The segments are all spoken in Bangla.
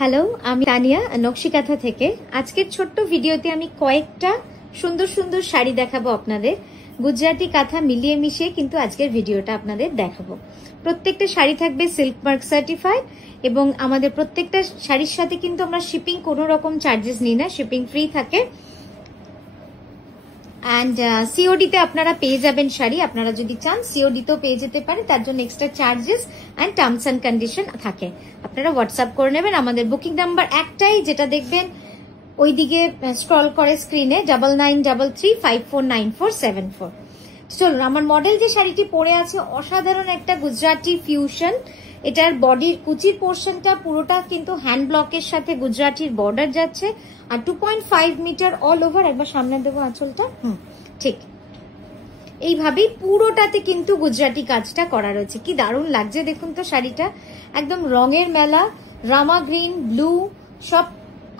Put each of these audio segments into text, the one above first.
হ্যালো, আমি তানিয়া নকশিকাঁথা থেকে। আজকের ছোট্ট ভিডিওতে আমি কয়েকটা সুন্দর সুন্দর শাড়ি দেখাবো আপনাদের। গুজরাটি কাঁথা মিলিয়ে মিশিয়ে কিন্তু আজকের ভিডিওটা আপনাদের দেখাবো। প্রত্যেকটা শাড়ি থাকবে সিল্ক মার্ক সার্টিফাইড এবং আমাদের প্রত্যেকটা শাড়ির সাথে কিন্তু আমরা শিপিং কোনো রকম চার্জেস নিই না, শিপিং ফ্রি থাকে। অ্যান্ড সিওডিতে আপনারা পেয়ে যাবেন শাড়ি, আপনারা যদি চান সিওডিতেও পেয়ে যেতে পারে, তার জন্য extra charges and terms and condition থাকে। আপনারা হোয়াটসঅ্যাপ করে নেবেন। আমাদের বুকিং নাম্বার একটাই, যেটা দেখবেন ওইদিকে স্ক্রল করে স্ক্রিনে 9933549474। চলুন, আমার মডেল যে শাড়িটি পরে আছে অসাধারণ একটা গুজরাটি ফিউশন। এটার বডির কুচির পোর্শনটা পুরোটা কিন্তু হ্যান্ড ব্লকের সাথে গুজরাটির বর্ডার যাচ্ছে আর 2.5 মিটার অল ওভার। একবার সামনে দেবো আঁচলটা, ঠিক এইভাবেই পুরোটাতে কিন্তু গুজরাটি কাজটা করা রয়েছে। কি দারুণ লাগছে দেখুন তো শাড়িটা, একদম রঙের মেলা, রামা গ্রিন, ব্লু সব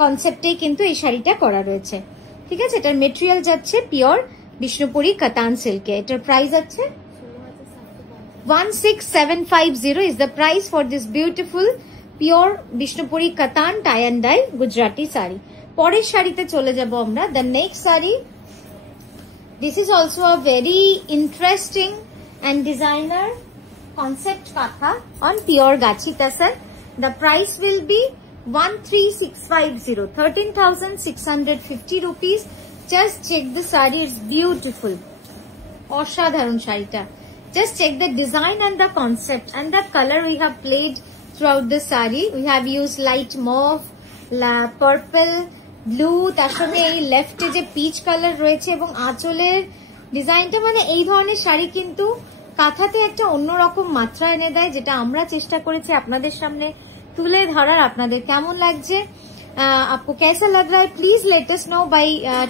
কনসেপ্টেই কিন্তু এই শাড়িটা করা রয়েছে। ঠিক আছে, এটার মেটেরিয়াল যাচ্ছে পিওর বিষ্ণুপুরি কাতান সিল্কে। এটার প্রাইস আছে 16750 is the price for this beautiful pure Bishnupuri Katan tie and dye Gujarati sari. পরের শাড়িতে চলে যাব আমরা। The next saree, this is also a very interesting and designer concept katha on pure Gachi Tasar. The price will be 13650, 13,650 rupees. Just check the saree, it's beautiful. অসাধারণ শাড়িটা। Just check the design and the concept and the color we have played throughout the saree. We have used light mauve, purple, blue, তার সঙ্গে এই লেফটে যে পিচ কালার রয়েছে এবং আঁচলের ডিজাইনটা, মানে এই ধরনের শাড়ি কিন্তু কাঁথাতে একটা অন্যরকম মাত্রা এনে দেয়, যেটা আমরা চেষ্টা করেছি আপনাদের সামনে তুলে ধরার। আপনাদের কেমন লাগছে, आपको कैसा लग रहा है, please let us know by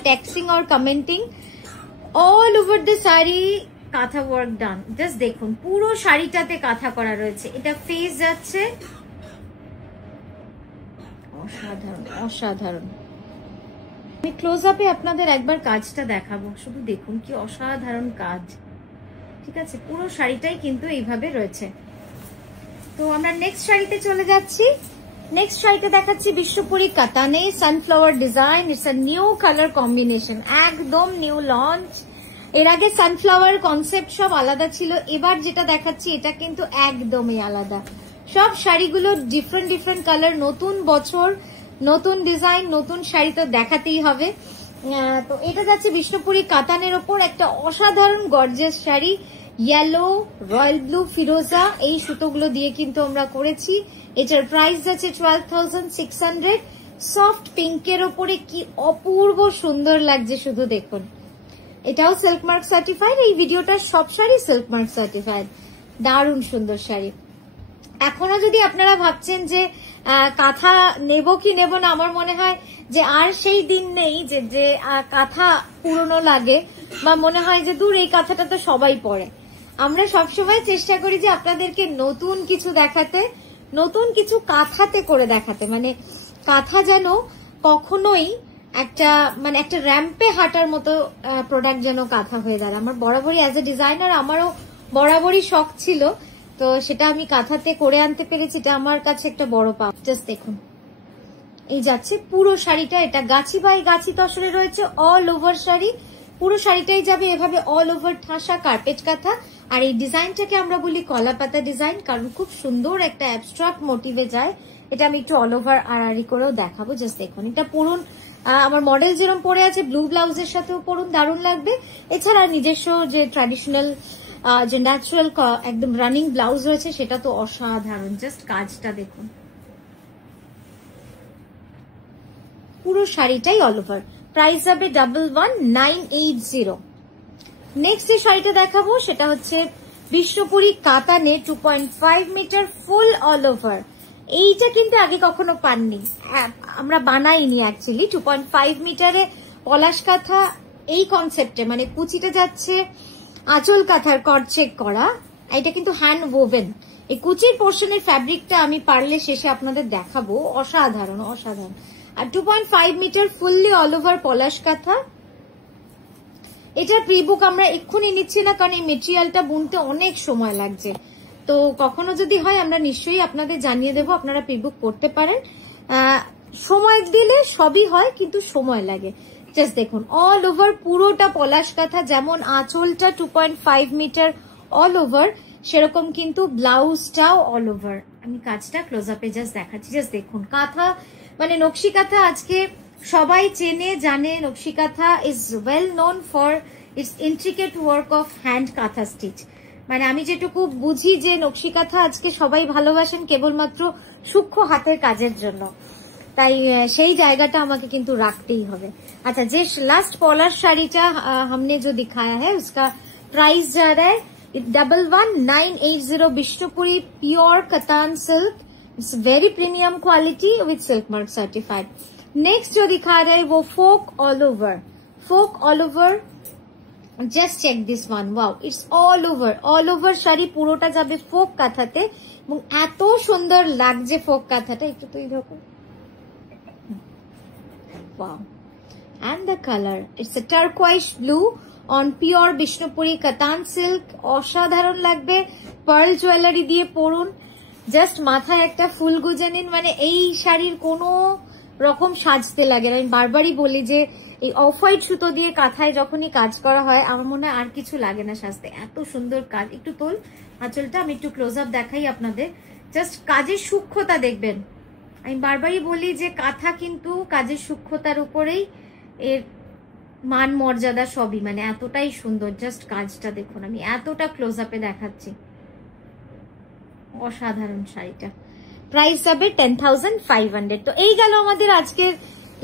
texting और commenting. All over the sari kantha work done. Just দেখুন পুরো শাড়িটাতে কাঁথা করা রয়েছে। এটা ফেস যাচ্ছে, অসাধারণ অসাধারণ। আমি ক্লোজ আপে আপনাদের একবার কাজটা দেখাবো, শুধু দেখুন কি অসাধারণ কাজ। ঠিক আছে, পুরো শাড়িটাই কিন্তু এইভাবে রয়েছে। তো আমরা নেক্সট শাড়িতে চলে যাচ্ছি। নেক্সট শাড়িতে দেখাচ্ছি বিশ্বপুরি কাতানে sunflower design. It's a new colour combination, একদম নিউ লঞ্চ। এর আগে সানফ্লাওয়ার কনসেপ্ট সব আলাদা ছিল, এবার যেটা দেখাচ্ছি এটা কিন্তু একদমই আলাদা। সব শাড়িগুলো ডিফারেন্ট ডিফারেন্ট কালার, নতুন বছর নতুন ডিজাইন নতুন শাড়ি তো দেখাতেই হবে। তো এটা যাচ্ছে বিষ্ণুপুরি কাতানের ওপর একটা অসাধারণ gorgeous sari. Yellow, royal blue, ফিরোজা এই সুতোগুলো দিয়ে কিন্তু আমরা করেছি। এটার প্রাইস যাচ্ছে 12,600। সফট পিঙ্কের ওপরে কি অপূর্ব সুন্দর লাগছে, শুধু দেখুন। এটাও সিল্ক মার্ক সার্টিফাইড, এই ভিডিওটার সব শাড়ি সিল্ক মার্ক সার্টিফাইড। দারুণ সুন্দর শাড়ি। এখনো যদি আপনারা ভাবছেন যে কাঁথা নেব কি নেব না, আমার মনে হয় যে আর সেই দিন নেই যে কাঁথা পুরনো লাগে বা মনে হয় যে দূর এই কাঁথাটা তো সবাই পরে। আমরা সবসময় চেষ্টা করি যে আপনাদেরকে নতুন কিছু দেখাতে, নতুন কিছু কাঁথাতে করে দেখাতে, মানে কাঁথা যেন কখনোই একটা মানে একটা র্যাম্পে হাঁটার মতো প্রোডাক্ট যেন কাঁথা হয়ে দাঁড়ায়। আমার বরাবরই অ্যাজ এ ডিজাইনার আমারও বরাবরই শখ ছিল, তো সেটা আমি কাঁথাতে করে আনতে পেরেছি, এটা আমার কাছে একটা বড় পাওয়া। জাস্ট দেখুন এই যাচ্ছে পুরো শাড়িটা। এটা গাছি বাই গাছি তসরে রয়েছে অল ওভার শাড়ি, পুরো শাড়িটাই যাবে এভাবে অল ওভার ঠাসা কার্পেট কাঁথা। আর এই ডিজাইনটাকে আমরা বলি কলা পাতা ডিজাইন, কারণ খুব সুন্দর একটা অ্যাবস্ট্রাক্ট মোটিভে যায়। এটা আমি একটু অল ওভার আড়াআড়ি করেও দেখাবো। জাস্ট দেখুন এটা পরুন, আমার মডেল যেরকম পরে আছে ব্লু ব্লাউজের সাথেও পরুন, দারুণ লাগবে। এছাড়া নিজস্ব যে ট্র্যাডিশনাল যে ন্যাচারাল একদম রানিং ব্লাউজ রয়েছে সেটা তো অসাধারণ। জাস্ট কাজটা দেখুন, পুরো শাড়িটাই অল ওভার। প্রাইস যাবে 11,980। নেক্সট যে শাড়িটা দেখাবো সেটা হচ্ছে বিষ্ণুপুরি কাতানে 2.5 মিটার ফুল অল ওভার। এইটা কিন্তু আগে কখনো পাননি, আমরা বানাইনি অ্যাকচুয়ালি। 2.5 মিটারে পলাশ কাঁথা এই কনসেপ্টে, মানে কুচিটা যাচ্ছে আঁচল কাঁথার কর্ডচেক করা। এটা কিন্তু হ্যান্ড ওভেন। এই কুচির পোর্শনের ফ্যাব্রিকটা আমি পারলে শেষে আপনাদের দেখাবো, অসাধারণ অসাধারণ। আর 2.5 মিটার ফুললি অল ওভার পলাশ কাঁথা। এটার প্রি বুক আমরা এক্ষুনি নিচ্ছি না, কারণ এই মেটেরিয়ালটা বুনতে অনেক সময় লাগছে। তো কখনো যদি হয় আমরা নিশ্চয়ই আপনাদের জানিয়ে দেবো, আপনারা প্রি বুক করতে পারেন। সময় দিলে সবই হয়, কিন্তু সময় লাগে। জাস্ট দেখুন অল ওভার পুরোটা পলাশ কাঁথা, যেমন আঁচলটা 2.5 মিটার অল ওভার, সেরকম কিন্তু ব্লাউজটাও অল ওভার। আমি কাজটা ক্লোজ আপে জাস্ট দেখাচ্ছি। জাস্ট দেখুন কাঁথা মানে নকশি কাঁথা আজকে সবাই চেনে জানে। নকশি কাঁথা is well known for its intricate work of hand কাঁথা স্টিচ। মানে আমি যেটুকু বুঝি যে নকশি কাঁথা আজকে সবাই ভালোবাসেন কেবলমাত্র সূক্ষ্ম হাতের কাজের জন্য, তাই সেই জায়গাটা আমাকে কিন্তু রাখতেই হবে। अच्छा, যে লাস্ট পলার শাড়িটা हमने जो दिखाया है उसका प्राइस जा रहा है 111980 Bishnupuri pure katan silk, it's very premium quality with silk mark certified. Next जो दिखा रहा है वो folk all over. Just check this one, wow, it's all over sari পুরোটা যাবে ফোক কাঁথাতে, এবং এত সুন্দর লাগছে ফোক কাঁথাটা। একটু তুই দেখো, wow, and the color, it's a turquoise blue on pure Bishnupuri কাতান সিল্ক। অসাধারণ লাগবে। পার্ল জুয়েলারি দিয়ে পরুন, জাস্ট মাথায় একটা ফুল গুজে নিন, মানে এই শাড়ির কোনো রকম সাজতে লাগে না। আমি বারবারই বলি যে এই অফ হোয়াইট সুতো দিয়ে কাঁথায় যখনই কাজ করা হয় আমার মনে হয় আর কিছু লাগে না সাজতে, এত সুন্দর কাজ। একটু তোল আঁচলটা, আমি একটু ক্লোজ আপ দেখাই আপনাদের। জাস্ট কাজের সূক্ষ্মতা দেখবেন। আমি বারবারই বলি যে কাঁথা কিন্তু কাজের সূক্ষ্মতার উপরেই এর মান মর্যাদা সবই, মানে এতটাই সুন্দর। জাস্ট কাজটা দেখুন, আমি এতটা ক্লোজ আপে দেখাচ্ছি। অসাধারণ শাড়িটা। প্রাইস যাবে 10,500। তো এই গেল আমাদের আজকের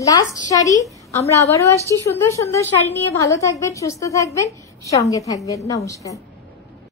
লাস্ট শাড়ি। আমরা আবারও আসছি সুন্দর সুন্দর শাড়ি নিয়ে। ভালো থাকবেন, সুস্থ থাকবেন, সঙ্গে থাকবেন। নমস্কার।